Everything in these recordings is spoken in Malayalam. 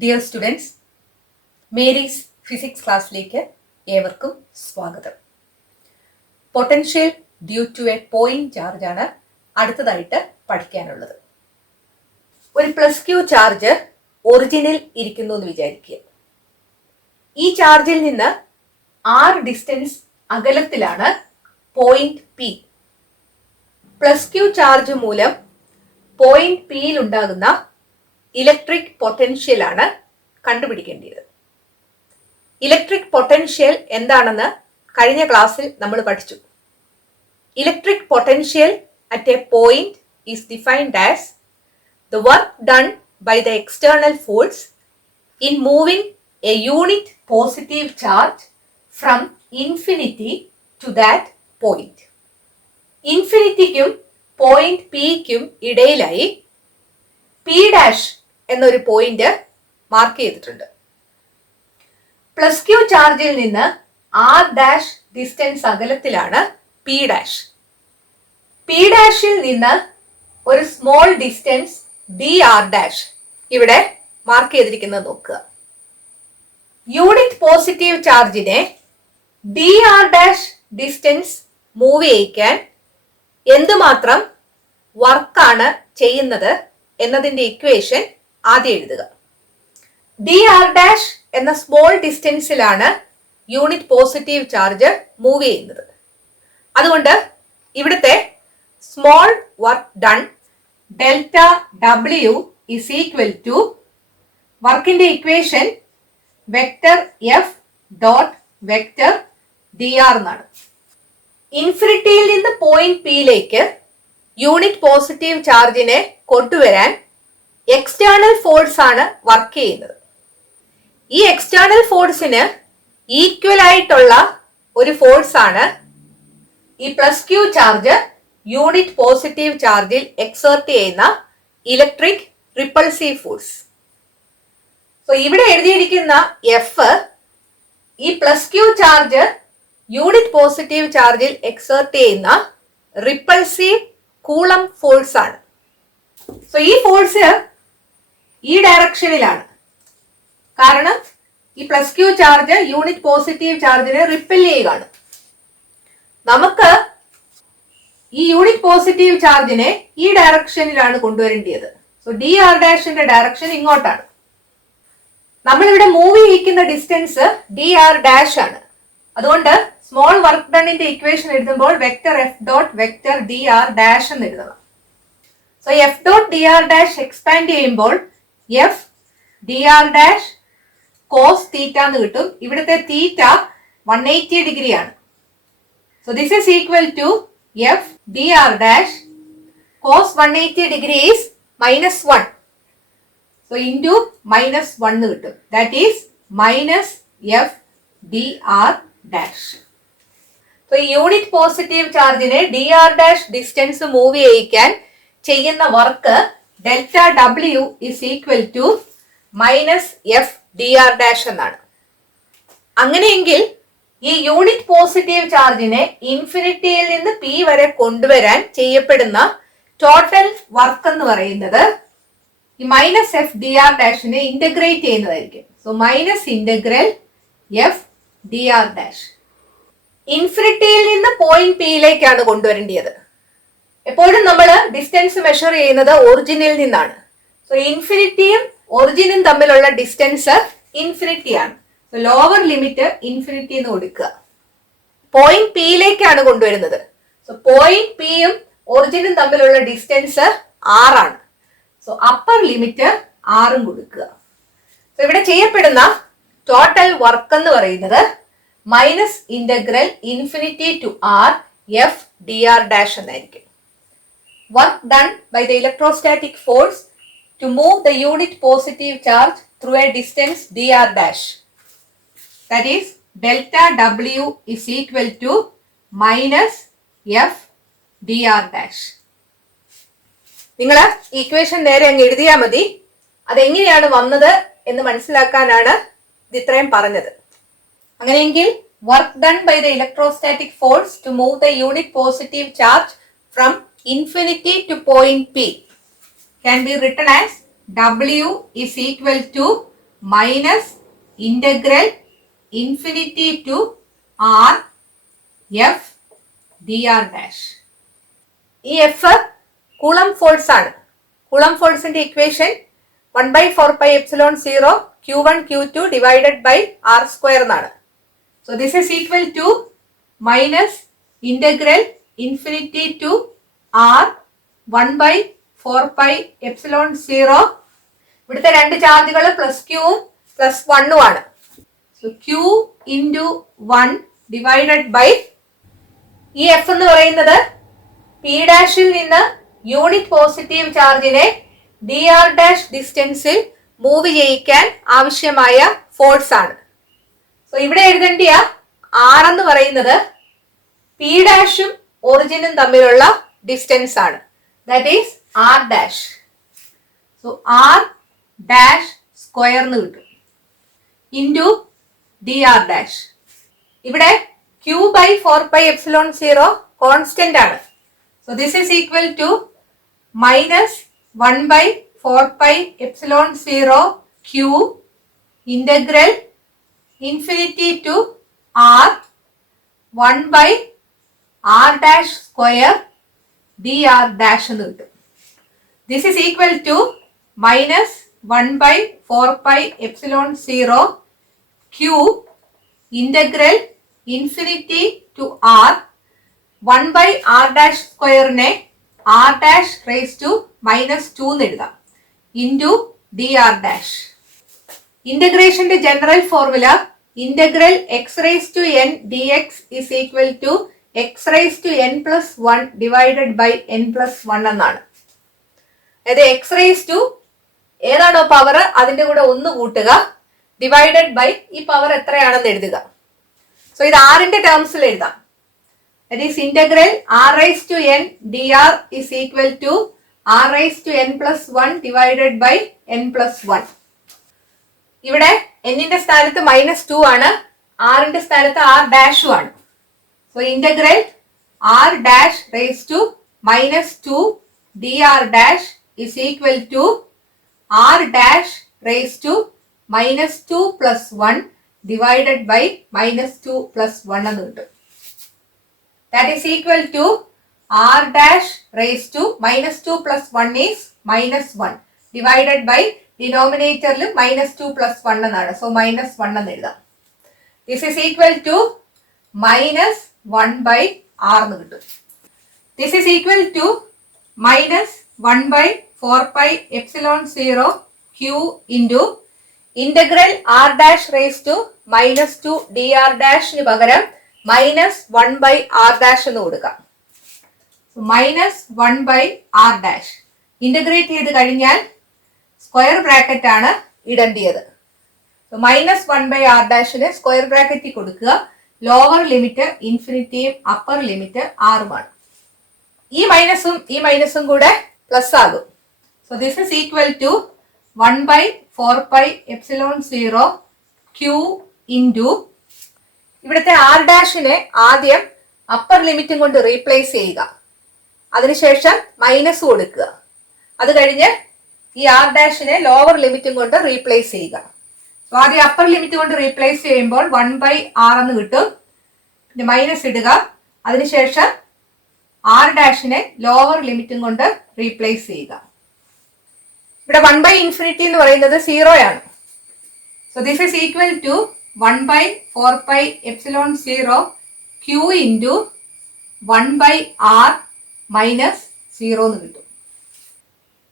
ഡിയർ സ്റ്റുഡൻസ്, മേരീസ് ഫിസിക്സ് ക്ലാസ്സിലേക്ക് ഏവർക്കും സ്വാഗതം. Potential due to a point ചാർജാണ് അടുത്തതായിട്ട് പഠിക്കാനുള്ളത്. ഒരു പ്ലസ് ക്യൂ ചാർജ് ഒറിജിനിൽ ഇരിക്കുന്നു എന്ന് വിചാരിക്കുക. ഈ ചാർജിൽ നിന്ന് r ഡിസ്റ്റൻസ് അകലത്തിലാണ് point P. Plus Q charge മൂലം പോയിന്റ് പിയിൽ ഉണ്ടാകുന്ന ഇലക്ട്രിക് പൊട്ടൻഷ്യൽ ആണ് കണ്ടുപിടിക്കേണ്ടത്. ഇലക്ട്രിക് പൊട്ടൻഷ്യൽ എന്താണെന്ന് കഴിഞ്ഞ ക്ലാസ്സിൽ നമ്മൾ പഠിച്ചു. Electric potential at a point is defined as the work done by the external force in moving a unit positive charge from infinity to that point. ഇൻഫിനിറ്റിക്കും പോയിന്റ് പിക്കും ഇടയിലായി പി ഡാഷ് എന്നൊരു പോയിന്റ് മാർക്ക് ചെയ്തിട്ടുണ്ട്. പ്ലസ് ക്യൂ ചാർജിൽ നിന്ന് ആർ ഡാഷ് ഡിസ്റ്റൻസ് അകലത്തിലാണ് പി ഡാഷ്. പി ഡാഷിൽ നിന്ന് ഒരു small distance D R dash ഇവിടെ മാർക്ക് ചെയ്തിരിക്കുന്നത് നോക്കുക. യൂണിറ്റ് പോസിറ്റീവ് ചാർജിനെ D R dash distance move ചെയ്യിക്കാൻ എന്തുമാത്രം വർക്കാണ് ചെയ്യുന്നത് എന്നതിന്റെ ഇക്വേഷൻ ആദ്യം എഴുതുക. ഡി ആർ ഡാഷ് എന്ന സ്മോൾ ഡിസ്റ്റൻസിലാണ് യൂണിറ്റ് പോസിറ്റീവ് ചാർജ് മൂവ് ചെയ്യുന്നത്. അതുകൊണ്ട് ഇവിടുത്തെ small work done delta W is equal to വർക്കിന്റെ equation vector F dot vector D R എന്നാണ്. ഇൻഫിനിറ്റിയിൽ നിന്ന് പോയിന്റ് പിയിലേക്ക് യൂണിറ്റ് പോസിറ്റീവ് ചാർജിനെ കൊണ്ടുവരാൻ എക്സ്റ്റേണൽ ഫോഴ്സ് ആണ് വർക്ക് ചെയ്യുന്നത്. ഈ എക്സ്റ്റേണൽ ഫോഴ്സിന് ഈക്വൽ ആയിട്ടുള്ള ഒരു ഫോഴ്സ് ആണ് ഈ plus Q charge unit positive ചാർജിൽ എക്സേർട്ട് ചെയ്യുന്ന ഇലക്ട്രിക് റിപ്പൾസീവ് ഫോഴ്സ്. സോ ഇവിടെ എഴുതിയിരിക്കുന്ന എഫ് ഈ plus Q charge unit positive ചാർജിൽ എക്സേർട്ട് ചെയ്യുന്ന റിപ്പൾസീവ് കൂളം ഫോഴ്സ് ആണ്. സോ ഈ ഫോഴ്സ് ഈ ഡയറക്ഷനിലാണ്. കാരണം ഈ plus Q charge unit positive ചാർജിനെ റിപ്പൽ ചെയ്യുകയാണ്. നമുക്ക് ഈ യൂണിറ്റ് പോസിറ്റീവ് ചാർജിനെ ഈ ഡയറക്ഷനിലാണ് കൊണ്ടുവരേണ്ടത്. സോ ഡി ആർ ഡാഷിന്റെ ഡയറക്ഷൻ ഇങ്ങോട്ടാണ്. നമ്മളിവിടെ മൂവ് ചെയ്യിക്കുന്ന ഡിസ്റ്റൻസ് ഡി ആർ ഡാഷ് ആണ്. അതുകൊണ്ട് സ്മോൾ വർക്ക് ഡണിന്റെ ഇക്വേഷൻ എഴുതുമ്പോൾ vector F dot vector D R dash എന്ന് എഴുതണം. So F dot D R dash expand ചെയ്യുമ്പോൾ F D R dash cos theta എന്ന് കിട്ടും. ഇവിടുത്തെ തീറ്റ 180 ഡിഗ്രി ആണ്. So this is equal to F D R dash cos 180 degree is -1. So into -1 എന്ന് കിട്ടും. That is minus F D R dash. So unit positive ചാർജിനെ D R dash distance move ചെയ്യിക്കാൻ ചെയ്യുന്ന work delta W is equal to minus F D R dash എന്നാണ്. അങ്ങനെയെങ്കിൽ ഈ യൂണിറ്റ് പോസിറ്റീവ് ചാർജിനെ ഇൻഫിനിറ്റിയിൽ നിന്ന് പി വരെ കൊണ്ടുവരാൻ ചെയ്യപ്പെടുന്ന ടോട്ടൽ വർക്ക് എന്ന് പറയുന്നത് ഈ മൈനസ് എഫ് ഡി ആർ ഡാഷിനെ ഇന്റഗ്രേറ്റ് ചെയ്യുന്നതായിരിക്കും. So minus integral F D R dash. ഇൻഫിനിറ്റിയിൽ നിന്ന് പോയിന്റ് പിയിലേക്കാണ് കൊണ്ടുവരേണ്ടത്. എപ്പോഴും നമ്മൾ ഡിസ്റ്റൻസ് മെഷർ ചെയ്യുന്നത് ഒറിജിനിൽ നിന്നാണ്. സോ ഇൻഫിനിറ്റിയും ഒറിജിനും തമ്മിലുള്ള ഡിസ്റ്റൻസ് ഇൻഫിനിറ്റി ആണ്. സോ ലോവർ ലിമിറ്റ് ഇൻഫിനിറ്റി എന്ന് കൊടുക്കുക. പോയിന്റ് പിയിലേക്കാണ് കൊണ്ടുവരുന്നത്. സോ പോയിന്റ് പിയും ഒറിജിനും തമ്മിലുള്ള ഡിസ്റ്റൻസ് 6 ആണ്. സോ അപ്പർ ലിമിറ്റ് 6ഉം കൊടുക്കുക. സോ ഇവിടെ ചെയ്യപ്പെടുന്ന ടോട്ടൽ വർക്ക് എന്ന് പറയുന്നത് minus integral infinity to R F D R dash എന്നായിരിക്കും. Work done by the electrostatic force to move the unit positive charge through a distance D R dash. That is delta W is equal to minus F D R dash. നിങ്ങൾ ഈക്വേഷൻ നേരെ അങ്ങ് എഴുതിയാൽ മതി. അതെങ്ങനെയാണ് വന്നത് എന്ന് മനസ്സിലാക്കാനാണ് ഇത് ഇത്രയും പറഞ്ഞത്. അങ്ങനെയെങ്കിൽ work done by the electrostatic force to move the unit positive charge from infinity to point P can be written as W is equal to minus integral infinity to R F D R dash. ഈ എഫ് കൂളം ഫോഴ്സ് ആണ്. കൂളം ഫോഴ്സിന്റെ equation 1/4πε0 Q1 Q2 divided by R square എന്നാണ്. So this is equal to minus integral infinity to R 1/4πε0. ഇവിടുത്തെ രണ്ട് ചാർജുകൾ പ്ലസ് ക്യൂവും പ്ലസ് വണ്ണും ആണ്. So Q into 1 divided by ഈ എഫ് എന്ന് പറയുന്നത് പി ഡാഷിൽ നിന്ന് യൂണിറ്റ് പോസിറ്റീവ് ചാർജിനെ ഡി ആർ ഡാഷ് ഡിസ്റ്റൻസിൽ മൂവ് ചെയ്യിക്കാൻ ആവശ്യമായ ഫോഴ്സ് ആണ്. സോ ഇവിടെ എഴുതേണ്ടിയ ആർ എന്ന് പറയുന്നത് പി ഡാഷും ഒറിജിനും തമ്മിലുള്ള ഡിസ്റ്റൻസ് ആണ്. That is R dash. So R dash square എന്ന് കിട്ടും ഇൻറ്റു ഡി ആർ ഡാഷ്. ഇവിടെ Q/4πε0 കോൺസ്റ്റന്റ് ആണ്. So this is equal to minus 1/4πε0 Q integral infinity to R 1/r dash square D R dash എന്ന് കിട്ടും. This is equal to minus 1/4πε0 Q integral infinity to R 1/r dash സ്ക്വയറിനെ ആർ ഡാഷ് റേസ് ടു -2 എന്ന് എഴുതാം ഇൻറ്റു ഡി ആർ ഡാഷ്. ഇന്റഗ്രേഷന്റെ general formula integral X raise to N D X is equal to X raise to N plus 1 divided by N plus 1 എന്നാണ്. അതായത് എക്സ് റേസ് ടു ഏതാണോ പവർ അതിന്റെ കൂടെ ഒന്ന് കൂട്ടുക ഡിവൈഡഡ് ബൈ ഈ പവർ എത്രയാണെന്ന് എഴുതുക. സോ ഇത് ആറിന്റെ ടേംസിൽ എഴുതാം. That is integral r raised to n dr is equal to r raised to n plus 1 divided by n plus 1. ഇവിടെ n-ന്റെ സ്ഥാനത്ത് -2 ആണ്, r-ന്റെ സ്ഥാനത്ത് r ഡാഷും ആണ്. So integral r dash raised to -2 dr dash is equal to r dash raised to -2 plus 1 divided by -2 plus 1 എന്ന് കിട്ടും. That is equal to r dash raised to -2 plus 1 is -1 divided by denominator -2 plus 1 എന്നാണ്. So -1 എന്ന് എഴുതാം. This is equal to -1/r എന്ന് കിട്ടും. This is equal to -1/4πε0 Q into integral r dash raised to -2 dr dash ന് പകരം -1/r ഡാഷ് എന്ന് കൊടുക്കാം. -1/r ഡാഷ് ഇന്റഗ്രേറ്റ് ചെയ്ത് കഴിഞ്ഞാൽ സ്ക്വയർ ബ്രാക്കറ്റ് ആണ് ഇടേണ്ടത്. -1/r ഡാഷിന് സ്ക്വയർ ബ്രാക്കറ്റ് കൊടുക്കുക. ലോവർ ലിമിറ്റ് ഇൻഫിനിറ്റിയും അപ്പർ ലിമിറ്റ് ആറുമാണ്. ഈ മൈനസും കൂടെ പ്ലസ് ആകും. So this is equal to 1/4πε0 Q into ഇവിടുത്തെ ആർ ഡാഷിനെ ആദ്യം അപ്പർ ലിമിറ്റും കൊണ്ട് റീപ്ലേസ് ചെയ്യുക. അതിനുശേഷം മൈനസ് കൊടുക്കുക. അത് കഴിഞ്ഞ് ഈ ആർ ഡാഷിനെ ലോവർ ലിമിറ്റും കൊണ്ട് റീപ്ലേസ് ചെയ്യുക. സോ ആദ്യം അപ്പർ ലിമിറ്റ് കൊണ്ട് റീപ്ലേസ് ചെയ്യുമ്പോൾ 1/r എന്ന് കിട്ടും. പിന്നെ മൈനസ് ഇടുക. അതിനുശേഷം ആർ ഡാഷിനെ ലോവർ ലിമിറ്റും കൊണ്ട് റീപ്ലേസ് ചെയ്യുക. ഇവിടെ 1/∞ എന്ന് പറയുന്നത് 0 ആണ്. So this is equal to 1/4πε0 Q into 1/r -0 എന്ന് കിട്ടും.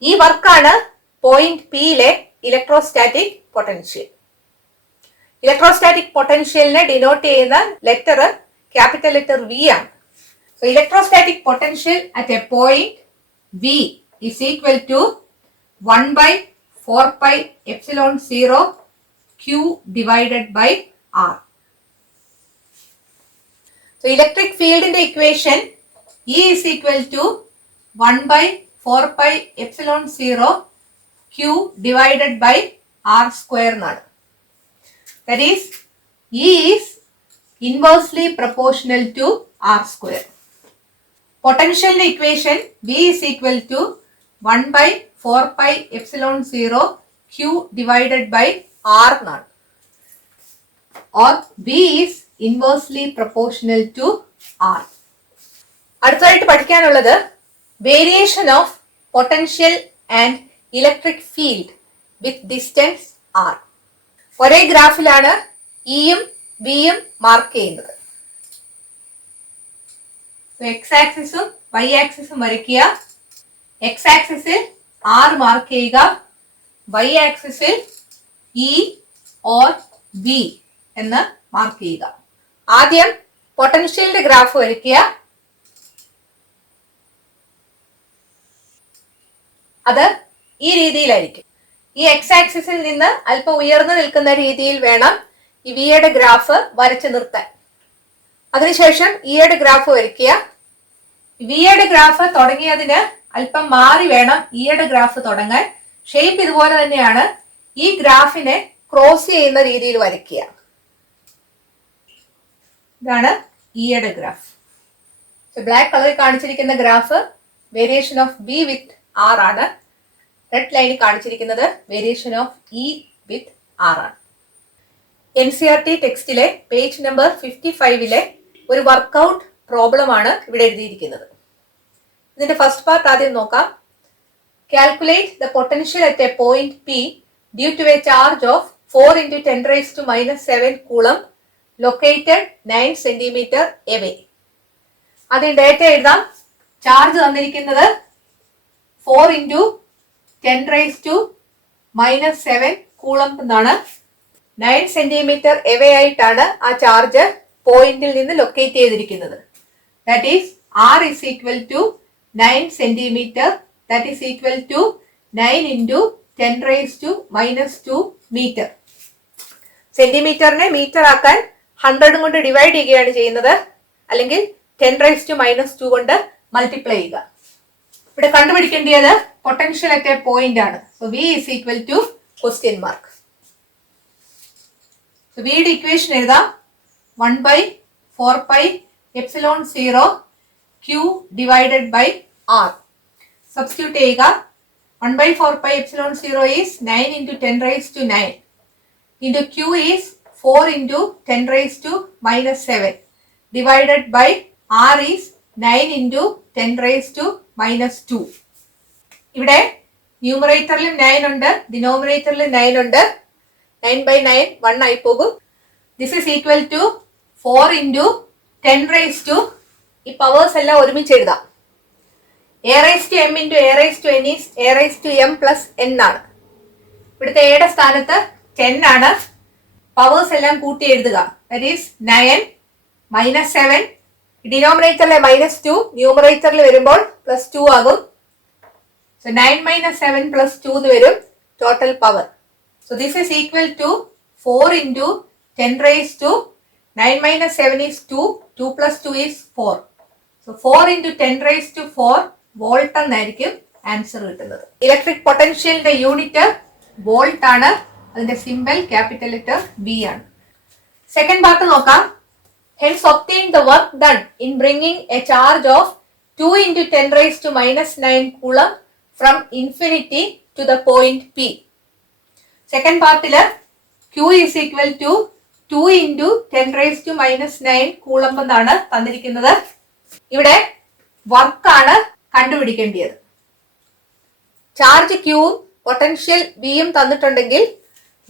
ഈ വർക്കാണ് പോയിന്റ് പിയിലെ ഇലക്ട്രോസ്റ്റാറ്റിക് പൊട്ടൻഷ്യൽ. ഇലക്ട്രോസ്റ്റാറ്റിക് പൊട്ടൻഷ്യലിനെ ഡിനോട്ട് ചെയ്യുന്ന ലെറ്റർ ക്യാപിറ്റൽ ലെറ്റർ വി ആണ്. So electrostatic potential at a point V is equal to 1/4πε0 Q divided by R. So electric field in the equation E is equal to 1/4πε0 Q divided by R square എന്നാണ്. That is E is inversely proportional to R square. Potential in the equation V is equal to 1/4πε0 Q divided by R എന്നാണ്. Or V is inversely proportional to R. അടുത്തതായിട്ട് പഠിക്കാനുള്ളത് variation of potential and electric field with distance R. ഒരേ ഗ്രാഫിലാണ് ഇയും വിയും മാർക്ക് ചെയ്യുന്നത്. എക്സ് ആക്സിസും വൈ ആക്സിസും വരയ്ക്കുക. എക്സ് ആക്സിസിൽ R മാർക്ക് ചെയ്യുക, വൈ ആക്സിസിൽ ഇ ഓർ വി എന്ന് മാർക്ക് ചെയ്യുക. ആദ്യം പൊട്ടൻഷ്യലിന്റെ ഗ്രാഫ് വരയ്ക്കുക. അത് ഈ രീതിയിലായിരിക്കും. ഈ എക്സ് ആക്സിസിൽ നിന്ന് അല്പം ഉയർന്നു നിൽക്കുന്ന രീതിയിൽ വേണം ഈ വിയുടെ ഗ്രാഫ് വരച്ചു നിർത്താൻ. അതിനുശേഷം ഇയുടെ ഗ്രാഫ് വരയ്ക്കുക. വിയുടെ ഗ്രാഫ് തുടങ്ങിയതിന് അല്പം മാറി വേണം ഇയുടെ ഗ്രാഫ് തുടങ്ങാൻ. ഷേപ്പ് ഇതുപോലെ തന്നെയാണ്. ഈ ഗ്രാഫിനെ ക്രോസ് ചെയ്യുന്ന രീതിയിൽ വരയ്ക്കുക. ഇതാണ് ഇയുടെ ഗ്രാഫ്. ബ്ലാക്ക് കളറിൽ കാണിച്ചിരിക്കുന്ന graph variation of B with R ആണ്. റെഡ് ലൈനിൽ കാണിച്ചിരിക്കുന്നത് variation of E with R ആണ്. NCERT ടെക്സ്റ്റിലെ പേജ് നമ്പർ 55 ഒരു വർക്കൗട്ട് പ്രോബ്ലം ആണ് ഇവിടെ എഴുതിയിരിക്കുന്നത്. ഇതിന്റെ ഫസ്റ്റ് പാർട്ട് ആദ്യം നോക്കാം. Calculate the potential at a point P due to a charge of 4 × 10⁻⁷ coulomb located 9 cm away. ആദ്യം ഡേറ്റ എഴുതാം. ചാർജ് തന്നിരിക്കുന്നത് 4 × 10⁻⁷ കൂളം എന്നാണ്. 9 cm എവേ ആയിട്ടാണ് ആ ചാർജ് പോയിന്റിൽ നിന്ന് ലൊക്കേറ്റ് ചെയ്തിരിക്കുന്നത്. That is R is equal to 9 cm. That is equal to 9 × 10⁻⁻² metre. സെന്റിമീറ്ററിനെ മീറ്റർ ആക്കാൻ 100 കൊണ്ട് ഡിവൈഡ് ചെയ്യുകയാണ് ചെയ്യുന്നത്, അല്ലെങ്കിൽ 10⁻⁻² കൊണ്ട് മൾട്ടിപ്ലൈ ചെയ്യുക. ഇവിടെ കണ്ടുപിടിക്കേണ്ടത് പൊട്ടൻഷ്യൽ അറ്റ് എ പോയിന്റ് ആണ്. So V is equal to question mark. So വിയുടെ ഇക്വേഷൻ എഴുതാം. 1/4πε0 Q divided by R. Substitute ചെയ്യുക. 1/4πε0 is 9 × 10⁻⁹ into Q is 4 × 10⁻⁻7 divided by R is 9 × 10⁻⁻2. ഇവിടെ ന്യൂമറേറ്ററിലും 9 ഉണ്ട്, ഡിനോമിനേറ്ററിലും 9 ഉണ്ട്. 9/9 1 ആയി പോകും. This is equal to 4 × 10⁻⁻. ഈ പവേഴ്സ് എല്ലാം ഒരുമിച്ച് എഴുതാം. A⁻m × A⁻n is A⁻m + n ആണ്. ഇവിടുത്തെ എയുടെ സ്ഥാനത്ത് 10 ആണ്. പവേഴ്സ് എല്ലാം കൂട്ടി എഴുതുക. That is 9 -7. ഡിനോമിനേറ്ററിലെ -2 ന്യൂമറേറ്ററിൽ വരുമ്പോൾ +2 ആകും. സോ 9 - 7 + 2 എന്ന് വരും total power. So this is equal to 4 × 10⁻². 9 - 7 is 2. 2 + 2 is 4. So 4 × 10⁻⁴ volt എന്നായിരിക്കും ആൻസർ കിട്ടുന്നത്. ഇലക്ട്രിക് പൊട്ടൻഷ്യലിന്റെ യൂണിറ്റ് വോൾട്ട് ആണ്. അതിന്റെ സിംബൽ ക്യാപിറ്റൽ ലെറ്റർ V ആണ്. സെക്കൻഡ് പാർട്ട് നോക്കാം. Hence obtain the work done in bringing a charge of 2 × 10⁻⁻9 coulomb from infinity to the point P. Second പാർട്ടില് Q is equal to 2 × 10⁻⁻9 coulomb എന്നാണ് തന്നിരിക്കുന്നത്. ഇവിടെ വർക്കാണ് കണ്ടുപിടിക്കേണ്ടത്. ചാർജ് Qയും പൊട്ടൻഷ്യൽ Vയും തന്നിട്ടുണ്ടെങ്കിൽ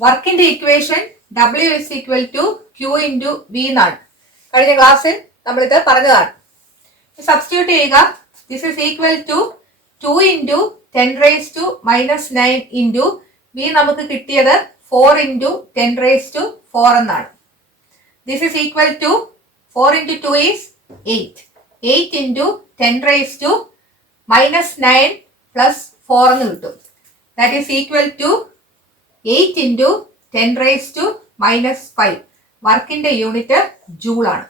വർക്കിന്റെ equation W is equal to Q × V എന്നാണ്. കഴിഞ്ഞ ക്ലാസ്സിൽ നമ്മളിത് പറഞ്ഞതാണ്. സബ്സ്റ്റിറ്റ്യൂട്ട് ചെയ്യുക. This is equal to 2 × 10⁻⁻9 into V നമുക്ക് കിട്ടിയത് 4 × 10⁻⁴ എന്നാണ്. This is equal to 4 × 2 is 8. 8 × 10⁻⁻9 + 4 എന്ന് കിട്ടും. That is equal to 8 × 10⁻⁻5. വർക്കിന്റെ യൂണിറ്റ് ജൂൾ ആണ്.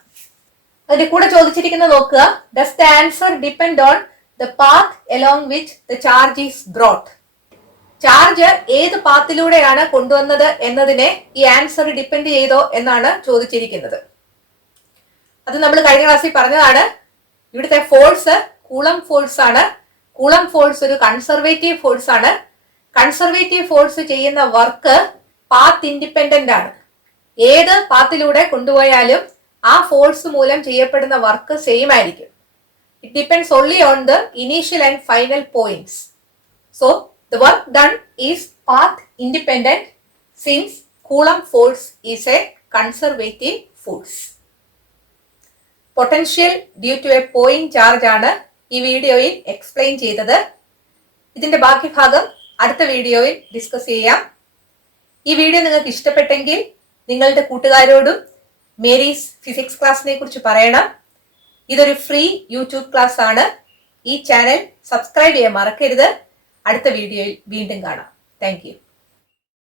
അതിന്റെ കൂടെ ചോദിച്ചിരിക്കുന്നത് നോക്കുക. Does the answer depend on the path along which the charge is brought. Charge ഏത് പാത്തിലൂടെയാണ് കൊണ്ടുവന്നത് എന്നതിനെ ഈ ആൻസർ ഡിപ്പെൻഡ് ചെയ്തോ എന്നാണ് ചോദിച്ചിരിക്കുന്നത്. അത് നമ്മൾ കഴിഞ്ഞ ക്ലാസ്സിൽ പറഞ്ഞതാണ്. ഇവിടുത്തെ ഫോഴ്സ് കൂളം ഫോഴ്സ് ആണ്. കൂളം ഫോഴ്സ് ഒരു കൺസർവേറ്റീവ് ഫോഴ്സ് ആണ്. കൺസർവേറ്റീവ് ഫോഴ്സ് ചെയ്യുന്ന വർക്ക് പാത്ത് ഇൻഡിപെൻഡന്റ് ആണ്. ഏത് പാത്തിലൂടെ കൊണ്ടുപോയാലും ആ ഫോഴ്സ് മൂലം ചെയ്യപ്പെടുന്ന വർക്ക് സെയിം ആയിരിക്കും. It depends only on the initial and final points. So the work done is path independent since coulomb force is a conservative force. Potential due to a point charge ആണ് ഈ വീഡിയോയിൽ എക്സ്പ്ലെയിൻ ചെയ്തത്. ഇതിന്റെ ബാക്കി ഭാഗം അടുത്ത വീഡിയോയിൽ ഡിസ്കസ് ചെയ്യാം. ഈ വീഡിയോ നിങ്ങൾക്ക് ഇഷ്ടപ്പെട്ടെങ്കിൽ നിങ്ങളുടെ കൂട്ടുകാരോടും മേരീസ് ഫിസിക്സ് ക്ലാസ്സിനെ കുറിച്ച് പറയണം. ഇതൊരു ഫ്രീ യൂട്യൂബ് ക്ലാസ് ആണ്. ഈ ചാനൽ സബ്സ്ക്രൈബ് ചെയ്യാൻ മറക്കരുത്. അടുത്ത വീഡിയോയിൽ വീണ്ടും കാണാം. Thank you.